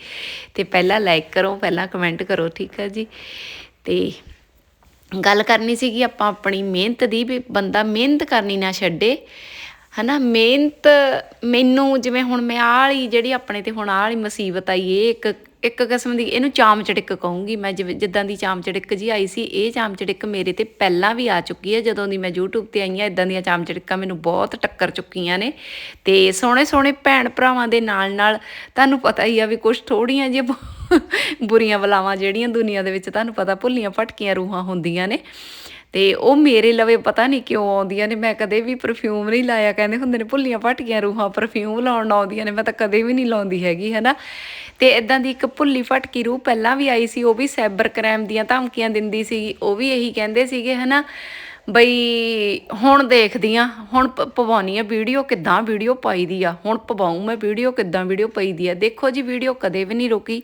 Speaker 4: ਤੇ ਪਹਿਲਾਂ ਲਾਈਕ ਕਰੋ, ਪਹਿਲਾਂ ਕਮੈਂਟ ਕਰੋ, ਠੀਕ ਹੈ ਜੀ। ਤੇ ਗੱਲ ਕਰਨੀ ਸੀਗੀ, ਆਪਾਂ ਆਪਣੀ ਮਿਹਨਤ ਦੀ ਵੀ, ਬੰਦਾ ਮਿਹਨਤ ਕਰਨੀ ਨਾ ਛੱਡੇ। ਹਨਾ, ਮਿਹਨਤ ਮੈਨੂੰ ਜਿਵੇਂ ਹੁਣ ਮੈਂ ਆਹ ਵਾਲੀ ਜਿਹੜੀ ਆਪਣੇ ਤੇ ਹੁਣ ਆਹ ਵਾਲੀ ਮੁਸੀਬਤ ਆਈ ਇਹ ਇੱਕ ਇੱਕ ਕਿਸਮ ਦੀ, ਇਹਨੂੰ ਚਾਮ ਚੜਿੱਕ ਕਹੂੰਗੀ ਮੈਂ, ਜਿਵੇਂ ਜਿੱਦਾਂ ਦੀ ਚਾਮ ਚੜਿੱਕ ਜੀ ਆਈ ਸੀ, ਇਹ ਚਾਮ ਚੜਿੱਕ ਮੇਰੇ ਤੇ ਪਹਿਲਾਂ ਵੀ ਆ ਚੁੱਕੀ ਹੈ, ਜਦੋਂ ਦੀ ਮੈਂ YouTube ਤੇ ਆਈ ਹਾਂ ਇਦਾਂ ਦੀਆਂ ਚਾਮ ਚੜਿੱਕਾਂ ਮੈਨੂੰ ਬਹੁਤ ਟੱਕਰ ਚੁੱਕੀਆਂ ਨੇ। ਤੇ ਸੋਹਣੇ ਸੋਹਣੇ ਭੈਣ ਭਰਾਵਾਂ ਦੇ ਨਾਲ ਨਾਲ ਤੁਹਾਨੂੰ ਪਤਾ ਹੀ ਆ ਵੀ ਕੁਝ ਥੋੜੀਆਂ ਜਿਹੀਆਂ ਬੁਰੀਆਂ ਬਲਾਵਾਂ ਜਿਹੜੀਆਂ ਦੁਨੀਆ ਦੇ ਵਿੱਚ ਤੁਹਾਨੂੰ ਪਤਾ ਭੁੱਲੀਆਂ ਭਟਕੀਆਂ ਰੂਹਾਂ ਹੁੰਦੀਆਂ ਨੇ। ਤੇ ਉਹ ਮੇਰੇ ਲਵੇ ਪਤਾ ਨਹੀਂ ਕਿਉਂ ਆਉਂਦੀਆਂ ਨੇ, ਮੈਂ ਕਦੇ ਵੀ ਪਰਫਿਊਮ ਨਹੀਂ ਲਾਇਆ, ਕਹਿੰਦੇ ਹੁੰਦੇ ਨੇ ਭੁੱਲੀਆਂ ਭਟਕੀਆਂ ਰੂਹਾਂ ਪਰਫਿਊਮ ਲਾਉਣ ਆਉਂਦੀਆਂ ਨੇ, ਮੈਂ ਤਾਂ ਕਦੇ ਵੀ ਨਹੀਂ ਲਾਉਂਦੀ ਹੈਗੀ, ਹੈਨਾ? ਤੇ ਇਦਾਂ ਦੀ ਇੱਕ ਭੁੱਲੀ ਫਟਕੀ ਰੂਹ ਪਹਿਲਾਂ ਵੀ ਆਈ ਸੀ, ਉਹ ਵੀ ਸਾਈਬਰ ਕ੍ਰਾਈਮ ਦੀਆਂ ਧਮਕੀਆਂ ਦਿੰਦੀ ਸੀ, ਉਹ ਵੀ ਇਹੀ ਕਹਿੰਦੇ ਸੀਗੇ, ਹੈਨਾ? ਬਈ ਹੁਣ ਦੇਖਦੀ ਆ, ਹੁਣ ਪ- ਪਵਾਉਣੀ ਆ ਵੀਡੀਓ, ਕਿੱਦਾਂ ਵੀਡੀਓ ਪਾਈ ਦੀ ਆ? ਹੁਣ ਪਵਾਉਂ ਮੈਂ ਵੀਡੀਓ, ਕਿੱਦਾਂ ਵੀਡੀਓ ਪਾਈ ਦੀ ਆ? ਦੇਖੋ ਜੀ, ਵੀਡੀਓ ਕਦੇ ਵੀ ਨਹੀਂ ਰੁਕੀ।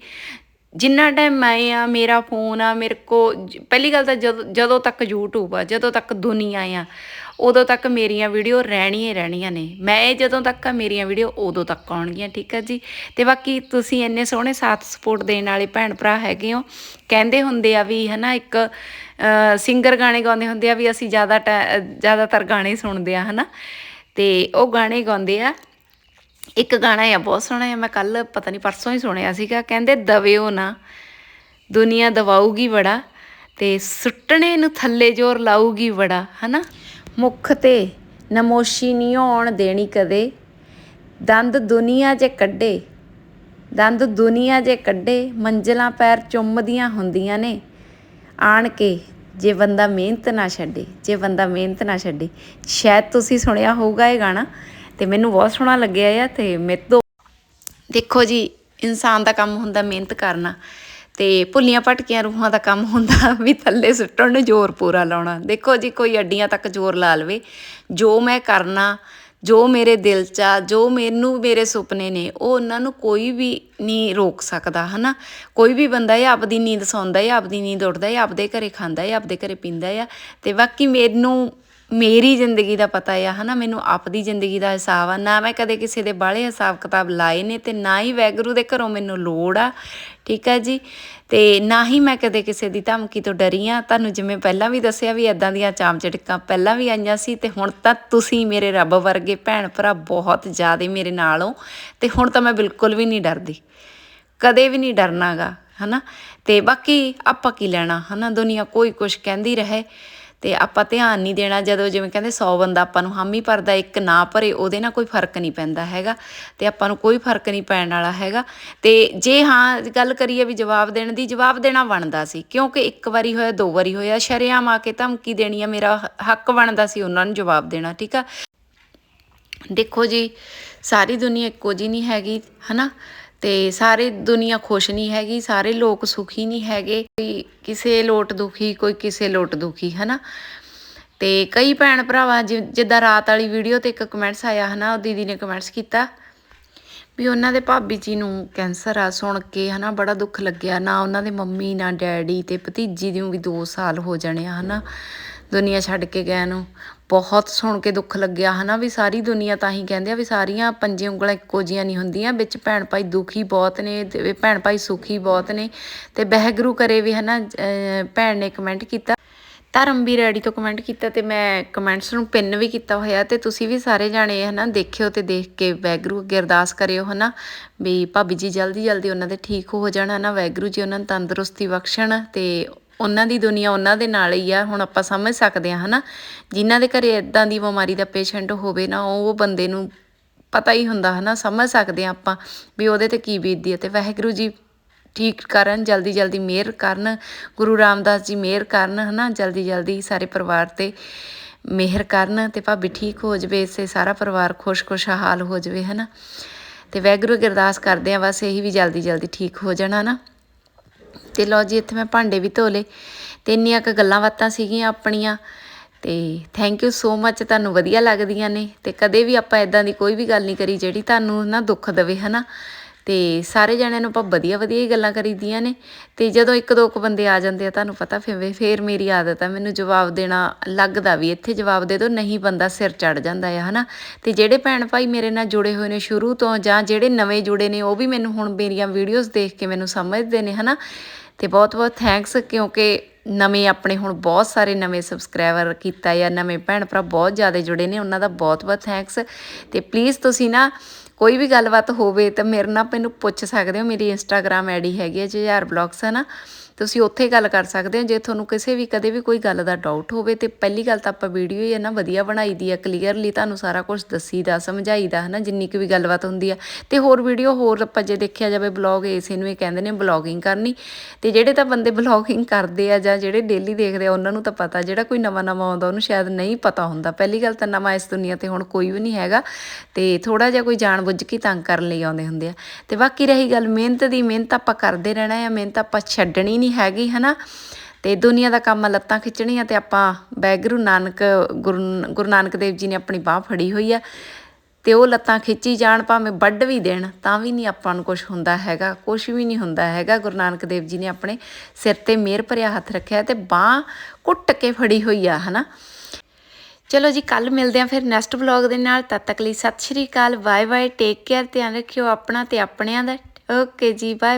Speaker 4: ਜਿੰਨਾ ਟਾਈਮ ਮੈਂ ਆ, ਮੇਰਾ ਫੋਨ ਆ, ਮੇਰੇ ਕੋ ਪਹਿਲੀ ਗੱਲ ਤਾਂ ਜਦੋਂ ਜਦੋਂ ਤੱਕ YouTube ਆ, ਜਦੋਂ ਤੱਕ ਦੁਨੀਆ ਆ, ਉਦੋਂ ਤੱਕ ਮੇਰੀਆਂ ਵੀਡੀਓ ਰਹਿਣੀਆਂ ਰਹਿਣੀਆਂ ਨੇ। ਮੈਂ ਜਦੋਂ ਤੱਕ ਆ, ਮੇਰੀਆਂ ਵੀਡੀਓ ਉਦੋਂ ਤੱਕ ਆਉਣਗੀਆਂ, ਠੀਕ ਆ ਜੀ? ਤੇ ਬਾਕੀ ਤੁਸੀਂ ਇੰਨੇ ਸੋਹਣੇ ਸਾਥ ਸਪੋਰਟ ਦੇਣ ਵਾਲੇ ਭੈਣ ਭਰਾ ਹੈਗੇ ਹੋ। ਕਹਿੰਦੇ ਹੁੰਦੇ ਆ ਵੀ, ਹਨਾ, ਇੱਕ ਸਿੰਗਰ ਗਾਣੇ ਗਾਉਂਦੇ ਹੁੰਦੇ ਆ ਵੀ ਅਸੀਂ ਜ਼ਿਆਦਾ ਟੈ- ਜ਼ਿਆਦਾਤਰ ਗਾਣੇ ਸੁਣਦੇ ਆ, ਹਨਾ? ਤੇ ਉਹ ਗਾਣੇ ਗਾਉਂਦੇ ਆ ਇੱਕ ਗਾਣਾ ਆ, ਬਹੁਤ ਸੋਹਣਾ ਆ, ਮੈਂ ਕੱਲ ਪਤਾ ਨਹੀਂ ਪਰਸੋਂ ਹੀ ਸੁਣਿਆ ਸੀਗਾ, ਕਹਿੰਦੇ ਦਵਿਓ ਨਾ, ਦੁਨੀਆ ਦਵਾਊਗੀ ਬੜਾ ਤੇ ਸੁੱਟਣੇ ਨੂੰ ਥੱਲੇ ਜ਼ੋਰ ਲਾਊਗੀ ਬੜਾ ਹਨਾ? ਮੁੱਖ ਤੇ ਨਮੋਸ਼ੀ ਨਹੀਂ ਆਉਣ ਦੇਣੀ ਕਦੇ, ਦੰਦ ਦੁਨੀਆ 'ਚ ਕੱਢੇ, ਦੰਦ ਦੁਨੀਆ 'ਚ ਕੱਢੇ, ਮੰਜ਼ਲਾਂ ਪੈਰ ਚੁੰਮਦੀਆਂ ਹੁੰਦੀਆਂ ਨੇ, ਆਣ ਕੇ ਜੇ ਬੰਦਾ ਮਿਹਨਤ ਨਾ ਛੱਡੇ, ਜੇ ਬੰਦਾ ਮਿਹਨਤ ਨਾ ਛੱਡੇ, ਸ਼ਾਇਦ ਤੁਸੀਂ ਸੁਣਿਆ ਹੋਊਗਾ ਇਹ ਗਾਣਾ ਤੇ ਮੈਨੂੰ ਬਹੁਤ ਸੋਹਣਾ ਲੱਗਿਆ ਆ ਤੇ ਮੇਰੇ ਤੋਂ ਦੇਖੋ ਜੀ, ਇਨਸਾਨ ਦਾ ਕੰਮ ਹੁੰਦਾ ਮਿਹਨਤ ਕਰਨਾ ਤੇ ਭੁੱਲੀਆਂ ਭਟਕੀਆਂ ਰੂਹਾਂ ਦਾ ਕੰਮ ਹੁੰਦਾ ਵੀ ਥੱਲੇ ਸੁੱਟਣ ਨੂੰ ਜ਼ੋਰ ਪੂਰਾ ਲਾਉਣਾ। ਦੇਖੋ ਜੀ, ਕੋਈ ਅੱਡੀਆਂ ਤੱਕ ਜ਼ੋਰ ਲਾ ਲਵੇ। ਜੋ ਮੈਂ ਕਰਨਾ, ਜੋ ਮੇਰੇ ਦਿਲ 'ਚ ਆ, ਜੋ ਮੈਨੂੰ ਮੇਰੇ ਸੁਪਨੇ ਨੇ, ਉਹ ਉਹਨਾਂ ਨੂੰ ਕੋਈ ਵੀ ਨਹੀਂ ਰੋਕ ਸਕਦਾ, ਹਨਾ? ਕੋਈ ਵੀ ਬੰਦਾ ਇਹ ਆਪਦੀ ਨੀਂਦ ਸੌਂਦਾ ਹੈ ਆਪਦੀ ਨੀਂਦ ਉੱਠਦਾ ਹੈ ਆਪਦੇ ਘਰੇ ਖਾਂਦਾ ਹੈ ਆਪਦੇ ਘਰੇ ਪੀਂਦਾ ਹੈ ਤੇ ਬਾਕੀ ਮੈਨੂੰ ਮੇਰੀ ਜ਼ਿੰਦਗੀ ਦਾ ਪਤਾ ਆ, ਹਨਾ, ਮੈਨੂੰ ਆਪਦੀ ਜ਼ਿੰਦਗੀ ਦਾ ਹਿਸਾਬ ਆ, ਨਾ ਮੈਂ ਕਦੇ ਕਿਸੇ ਦੇ ਬਾਹਲੇ ਹਿਸਾਬ ਕਿਤਾਬ ਲਾਏ ਨੇ ਤੇ ਨਾ ਹੀ ਵੈਗਰੂ ਦੇ ਘਰੋਂ ਮੈਨੂੰ ਲੋੜ ਆ, ਠੀਕ ਆ ਜੀ? ਤੇ ਨਾ ਹੀ ਮੈਂ ਕਦੇ ਕਿਸੇ ਦੀ ਧਮਕੀ ਤੋਂ ਡਰੀ ਆ। ਤੁਹਾਨੂੰ ਜਿਵੇਂ ਪਹਿਲਾਂ ਵੀ ਦੱਸਿਆ ਵੀ ਇਦਾਂ ਦੀਆਂ ਚਾਮ ਚਟਕਾਂ ਪਹਿਲਾਂ ਵੀ ਆਈਆਂ ਸੀ ਤੇ ਹੁਣ ਤਾਂ ਤੁਸੀਂ ਮੇਰੇ ਰੱਬ ਵਰਗੇ ਭੈਣ ਭਰਾ ਬਹੁਤ ਜ਼ਿਆਦੇ ਮੇਰੇ ਨਾਲ ਹੋ ਤੇ ਹੁਣ ਤਾਂ ਮੈਂ ਬਿਲਕੁਲ ਵੀ ਨਹੀਂ ਡਰਦੀ। ਕਦੇ ਵੀ ਨਹੀਂ ਡਰਨਾਗਾ, ਹਨਾ? ਤੇ ਬਾਕੀ ਆਪਾਂ ਕੀ ਲੈਣਾ, ਹਨਾ? ਦੁਨੀਆ ਕੋਈ ਕੁਝ ਕਹਿੰਦੀ ਰਹੇ। ਤੇ ਆਪਾਂ ਧਿਆਨ ਨਹੀਂ ਦੇਣਾ ਜਦੋਂ ਜਿਵੇਂ ਕਹਿੰਦੇ 100 ਬੰਦਾ ਆਪਾਂ ਨੂੰ ਹਾਮੀ ਭਰਦਾ, ਇੱਕ ਨਾ ਭਰੇ, ਉਹਦੇ ਨਾਲ ਕੋਈ ਫ਼ਰਕ ਨਹੀਂ ਪੈਂਦਾ ਹੈਗਾ ਤੇ ਆਪਾਂ ਨੂੰ ਕੋਈ ਫ਼ਰਕ ਨਹੀਂ ਪੈਣ ਵਾਲਾ ਹੈਗਾ। ਤੇ ਜੇ ਹਾਂ ਗੱਲ ਕਰੀਏ ਵੀ ਜਵਾਬ ਦੇਣ ਦੀ, ਜਵਾਬ ਦੇਣਾ ਬਣਦਾ ਸੀ, ਕਿਉਂਕਿ ਇੱਕ ਵਾਰੀ ਹੋਇਆ, ਦੋ ਵਾਰੀ ਹੋਇਆ, ਸ਼ਰੇਆਮ ਆ ਕੇ ਧਮਕੀ ਦੇਣੀ ਆ, ਮੇਰਾ ਹੱਕ ਬਣਦਾ ਸੀ ਉਹਨਾਂ ਨੂੰ ਜਵਾਬ ਦੇਣਾ, ਠੀਕ ਆ? ਦੇਖੋ ਜੀ, ਸਾਰੀ ਦੁਨੀਆ ਇੱਕੋ ਜੀ ਨਹੀਂ ਹੈਗੀ, ਹਨਾ? ਤੇ ਸਾਰੇ ਦੁਨੀਆ ਖੁਸ਼ ਨਹੀਂ ਹੈਗੀ, ਸਾਰੇ ਲੋਕ ਸੁਖੀ ਨਹੀਂ ਹੈਗੇ। ਕੋਈ ਕਿਸੇ ਲੋਟ ਦੁਖੀ, ਕੋਈ ਕਿਸੇ ਲੋਟ ਦੁਖੀ, ਹਨਾ? ਤੇ ਕਈ ਭੈਣ ਭਰਾਵਾਂ, ਜਿ- ਜਿੱਦਾਂ ਰਾਤ ਵਾਲੀ ਵੀਡੀਓ ਤੇ ਇੱਕ ਕਮੈਂਟਸ ਆਇਆ, ਹਨਾ? ਉਹ ਦੀਦੀ ਨੇ ਕਮੈਂਟਸ ਕੀਤਾ ਵੀ ਉਹਨਾਂ ਦੇ ਭਾਬੀ ਜੀ ਨੂੰ ਕੈਂਸਰ ਆ ਸੁਣ ਕੇ, ਹਨਾ? ਬੜਾ ਦੁੱਖ ਲੱਗਿਆ। ਨਾ ਉਹਨਾਂ ਦੇ ਮੰਮੀ, ਨਾ ਡੈਡੀ ਤੇ ਭਤੀਜੀ ਨੂੰ ਵੀ 2 ਸਾਲ ਹੋ ਜਾਣੇ ਆ, ਹਨਾ? ਦੁਨੀਆ ਛੱਡ ਕੇ ਗਏ ਨੂੰ। ਬਹੁਤ ਸੁਣ ਕੇ ਦੁੱਖ ਲੱਗਿਆ ਹਨਾ ਵੀ ਸਾਰੀ ਦੁਨੀਆ ਤਾਂ ਹੀ ਕਹਿੰਦੇ ਆ ਵੀ ਸਾਰੀਆਂ ਪੰਜੇ ਉਂਗਲਾਂ ਇੱਕੋ ਜੀਆਂ ਨਹੀਂ ਹੁੰਦੀਆਂ, ਵਿੱਚ ਭੈਣ ਭਾਈ ਦੁਖੀ ਬਹੁਤ ਨੇ ਤੇ ਭੈਣ ਭਾਈ ਸੁਖੀ ਬਹੁਤ ਨੇ ਤੇ ਬਹਿਗਰੂ ਕਰੇ ਵੀ ਹਨਾ, ਅਹ, ਭੈਣ ਨੇ ਕਮੈਂਟ ਕੀਤਾ। ਧਰਮ ਵੀ ਰੈਡੀ ਤੋਂ ਕਮੈਂਟ ਕੀਤਾ ਤੇ ਮੈਂ ਕਮੈਂਟਸ ਨੂੰ ਪਿੰਨ ਵੀ ਕੀਤਾ ਹੋਇਆ ਤੇ ਤੁਸੀਂ ਵੀ ਸਾਰੇ ਜਾਣੇ ਹਨਾ ਦੇਖਿਓ ਤੇ ਦੇਖ ਕੇ ਵੈਗਰੂ ਅੱਗੇ ਅਰਦਾਸ ਕਰਿਓ ਹਨਾ ਵੀ ਭਾਬੀ ਜੀ ਜਲਦੀ ਜਲਦੀ ਉਹਨਾਂ ਦੇ ਠੀਕ ਹੋ ਜਾਣ ਹਨਾ ਵੈਗਰੂ ਜੀ ਉਹਨਾਂ ਨੂੰ ਤੰਦਰੁਸਤੀ ਬਖਸ਼ਣ ਤੇ ਉਹਨਾਂ ਦੀ ਦੁਨੀਆ ਉਹਨਾਂ ਦੇ ਨਾਲ ਹੀ ਆ, ਹੁਣ ਆਪਾਂ ਸਮਝ ਸਕਦੇ ਆ ਹਨਾ? ਜਿਨ੍ਹਾਂ ਦੇ ਘਰੇ ਇਦਾਂ ਦੀ ਬਿਮਾਰੀ ਦਾ ਪੇਸ਼ੈਂਟ ਹੋਵੇ ਨਾ, ਉਹ ਬੰਦੇ ਨੂੰ ਪਤਾ ਹੀ ਹੁੰਦਾ, ਹਨਾ? ਸਮਝ ਸਕਦੇ ਆ ਆਪਾਂ ਵੀ ਉਹਦੇ ਤੇ ਕੀ ਬੀਤਦੀ ਹੈ। ਤੇ ਵਾਹਿਗੁਰੂ ਜੀ ਠੀਕ ਕਰਨ, ਜਲਦੀ ਜਲਦੀ ਮਿਹਰ ਕਰਨ, ਗੁਰੂ ਰਾਮਦਾਸ ਜੀ ਮਿਹਰ ਕਰਨ, ਹਨਾ? ਜਲਦੀ ਜਲਦੀ ਸਾਰੇ ਪਰਿਵਾਰ ਤੇ ਮਿਹਰ ਕਰਨ ਤੇ ਭਾਬੀ ਠੀਕ ਹੋ ਜਵੇ, ਇਸੇ ਸਾਰਾ ਪਰਿਵਾਰ ਖੁਸ਼-ਖੁਸ਼ਹਾਲ ਹੋ ਜਵੇ, ਹਨਾ? ਤੇ ਵੈਗਰੂ ਅੱਗੇ ਅਰਦਾਸ ਕਰਦੇ ਆ ਬਸ ਇਹੀ ਵੀ ਜਲਦੀ ਜਲਦੀ ਠੀਕ ਹੋ ਜਾਣਾ ਨਾ ਤੇ ਲਓ ਜੀ, ਇੱਥੇ ਮੈਂ ਭਾਂਡੇ ਵੀ ਧੋ ਲਏ। ਤੇ ਇੰਨੀਆਂ ਕੁ ਗੱਲਾਂ ਬਾਤਾਂ ਸੀਗੀਆਂ ਆਪਣੀਆਂ। ਤੇ ਥੈਂਕ ਯੂ ਸੋ ਮੱਚ ਤੁਹਾਨੂੰ ਵਧੀਆ ਲੱਗਦੀਆਂ ਨੇ। ਤੇ ਕਦੇ ਵੀ ਆਪਾਂ ਇਦਾਂ ਦੀ ਕੋਈ ਵੀ ਗੱਲ ਨਹੀਂ ਕਰੀ ਜਿਹੜੀ ਤੁਹਾਨੂੰ ਨਾ ਦੁੱਖ ਦੇਵੇ, ਹਨਾ? ਤੇ ਸਾਰੇ ਜਣਿਆਂ ਨੂੰ ਆਪਾਂ ਵਧੀਆ ਵਧੀਆ ਹੀ ਗੱਲਾਂ ਕਰੀਦੀਆਂ ਨੇ। ਤੇ ਜਦੋਂ ਇੱਕ ਦੋ ਕੁ ਬੰਦੇ ਆ ਜਾਂਦੇ ਆ, ਤੁਹਾਨੂੰ ਪਤਾ ਫਿਰ ਫੇਰ ਮੇਰੀ ਆਦਤ ਆ। ਮੈਨੂੰ ਜਵਾਬ ਦੇਣਾ ਲੱਗਦਾ ਵੀ ਇੱਥੇ ਜਵਾਬ ਦੇ ਦੋ ਨਹੀਂ ਬੰਦਾ ਸਿਰ ਚੜ ਜਾਂਦਾ ਆ, ਹਨਾ? ਤੇ ਜਿਹੜੇ ਭੈਣ ਭਾਈ ਮੇਰੇ ਨਾਲ ਜੁੜੇ ਹੋਏ ਨੇ ਸ਼ੁਰੂ ਤੋਂ ਜਾਂ ਜਿਹੜੇ ਨਵੇਂ ਜੁੜੇ ਨੇ, ਉਹ ਵੀ ਮੈਨੂੰ ਹੁਣ ਮੇਰੀਆਂ ਵੀਡੀਓਜ਼ ਦੇਖ ਕੇ ਮੈਨੂੰ ਸਮਝਦੇ ਨੇ, ਹਨਾ? ਤੇ ਬਹੁਤ ਬਹੁਤ ਥੈਂਕਸ ਕਿਉਂਕਿ ਨਵੇਂ ਆਪਣੇ ਹੁਣ ਬਹੁਤ ਸਾਰੇ ਨਵੇਂ ਸਬਸਕ੍ਰਾਈਬਰ ਕੀਤਾ ਜਾਂ ਨਵੇਂ ਭੈਣ ਭਰਾ ਬਹੁਤ ਜ਼ਿਆਦਾ ਜੁੜੇ ਨੇ, ਉਹਨਾਂ ਦਾ ਬਹੁਤ ਬਹੁਤ ਥੈਂਕਸ ਤੇ ਪਲੀਜ਼ ਤੁਸੀਂ ਨਾ ਕੋਈ ਵੀ ਗੱਲਬਾਤ ਹੋਵੇ ਤਾਂ ਮੇਰੇ ਨਾਲ ਮੈਨੂੰ ਪੁੱਛ ਸਕਦੇ ਹੋ। ਮੇਰੀ ਇੰਸਟਾਗ੍ਰam ਆਈਡੀ ਹੈਗੀ ਹੈ ਜੁਝਾਰ ਬਲੌਗਸ ਹੈ ਨਾ ਤੁਸੀਂ ਉੱਥੇ ਗੱਲ ਕਰ ਸਕਦੇ ਹੋ, ਜੇ ਤੁਹਾਨੂੰ ਕਿਸੇ ਵੀ, ਕਦੇ ਵੀ ਕੋਈ ਗੱਲ ਦਾ ਡਾਊਟ ਹੋਵੇ ਤੇ ਪਹਿਲੀ ਗੱਲ ਤਾਂ ਆਪਾਂ ਵੀਡੀਓ ਹੀ ਹੈ ਨਾ ਵਧੀਆ ਬਣਾਈ ਦੀ ਆ ਕਲੀਅਰਲੀ ਤੁਹਾਨੂੰ ਸਾਰਾ ਕੁਝ ਦੱਸੀਦਾ, ਸਮਝਾਈਦਾ ਹੈ ਨਾ ਜਿੰਨੀ ਕੁ ਵੀ ਗੱਲਬਾਤ ਹੁੰਦੀ ਆ। ਤੇ ਹੋਰ ਵੀਡੀਓ ਹੋਰ ਆਪਾਂ ਜੇ ਦੇਖਿਆ ਜਾਵੇ ਬਲੌਗ ਇਸੇ ਨੂੰ ਇਹ ਕਹਿੰਦੇ ਨੇ ਬਲੌਗਿੰਗ ਕਰਨੀ। ਤੇ ਜਿਹੜੇ ਤਾਂ ਬੰਦੇ ਬਲੌਗਿੰਗ ਕਰਦੇ ਆ ਜਾਂ ਜਿਹੜੇ ਡੇਲੀ ਦੇਖਦੇ ਆ, ਉਹਨਾਂ ਨੂੰ ਤਾਂ ਪਤਾ, ਜਿਹੜਾ ਕੋਈ ਨਵਾਂ ਨਵਾਂ ਆਉਂਦਾ, ਉਹਨੂੰ ਸ਼ਾਇਦ ਨਹੀਂ ਪਤਾ ਹੁੰਦਾ। ਪਹਿਲੀ ਗੱਲ ਤਾਂ ਨਵਾਂ ਇਸ ਦੁਨੀਆ ਤੇ ਹੁਣ ਕੋਈ ਵੀ ਨਹੀਂ ਹੈਗਾ, ਤੇ ਥੋੜਾ ਜਿਹਾ ਕੋਈ ਜਾਣ ਬੁੱਝ ਕੇ ਤੰਗ ਕਰਨ ਲਈ ਆਉਂਦੇ ਹੁੰਦੇ ਆ। ਤੇ ਬਾਕੀ ਰਹੀ ਗੱਲ, ਮਿਹਨਤ ਦੀ, ਮਿਹਨਤ ਆਪਾਂ ਕਰਦੇ ਰਹਿਣਾ ਆ, ਮਿਹਨਤ ਆਪਾਂ ਛੱਡਣੀ ਨਹੀਂ ਹੈਗੀ, ਹਨਾ? ਤੇ ਦੁਨੀਆ ਦਾ ਕੰਮ ਲੱਤਾਂ ਖਿੱਚਣੀਆਂ ਤੇ ਆਪਾਂ ਬੈਗਰੂ ਨਾਨਕ, ਗੁਰੂ ਗੁਰੂ ਨਾਨਕ ਦੇਵ ਜੀ ਨੇ ਆਪਣੀ ਬਾਹ ਫੜੀ ਹੋਈ ਆ ਤੇ ਉਹ ਲੱਤਾਂ ਖਿੱਚੀ ਜਾਣ ਭਾਵੇਂ ਵੱਢ ਵੀ ਦੇਣ, ਤਾਂ ਵੀ ਨਹੀਂ ਆਪਾਂ ਨੂੰ ਕੁਝ ਹੁੰਦਾ ਹੈਗਾ ਕੁਝ ਵੀ ਨਹੀਂ ਹੁੰਦਾ ਹੈਗਾ। ਗੁਰੂ ਨਾਨਕ ਦੇਵ ਜੀ ਨੇ ਆਪਣੇ ਸਿਰ ਤੇ ਮਿਹਰ ਭਰਿਆ ਹੱਥ ਰੱਖਿਆ ਤੇ ਬਾਹ ਕੁੱਟ ਕੇ ਫੜੀ ਹੋਈ ਆ, ਹਨਾ? ਚਲੋ ਜੀ ਕੱਲ ਮਿਲਦੇ ਆਂ ਫਿਰ ਨੈਕਸਟ ਵਲੌਗ ਦੇ ਨਾਲ। ਤਦ ਤੱਕ ਲਈ ਸਤਿ ਸ਼੍ਰੀ ਅਕਾਲ ਬਾਏ ਬਾਏ ਟੇਕ ਕੇਅਰ, ਧਿਆਨ ਰੱਖਿਓ ਆਪਣਾ ਤੇ ਆਪਣਿਆਂ ਦਾ। ਓਕੇ ਜੀ ਬਾਏ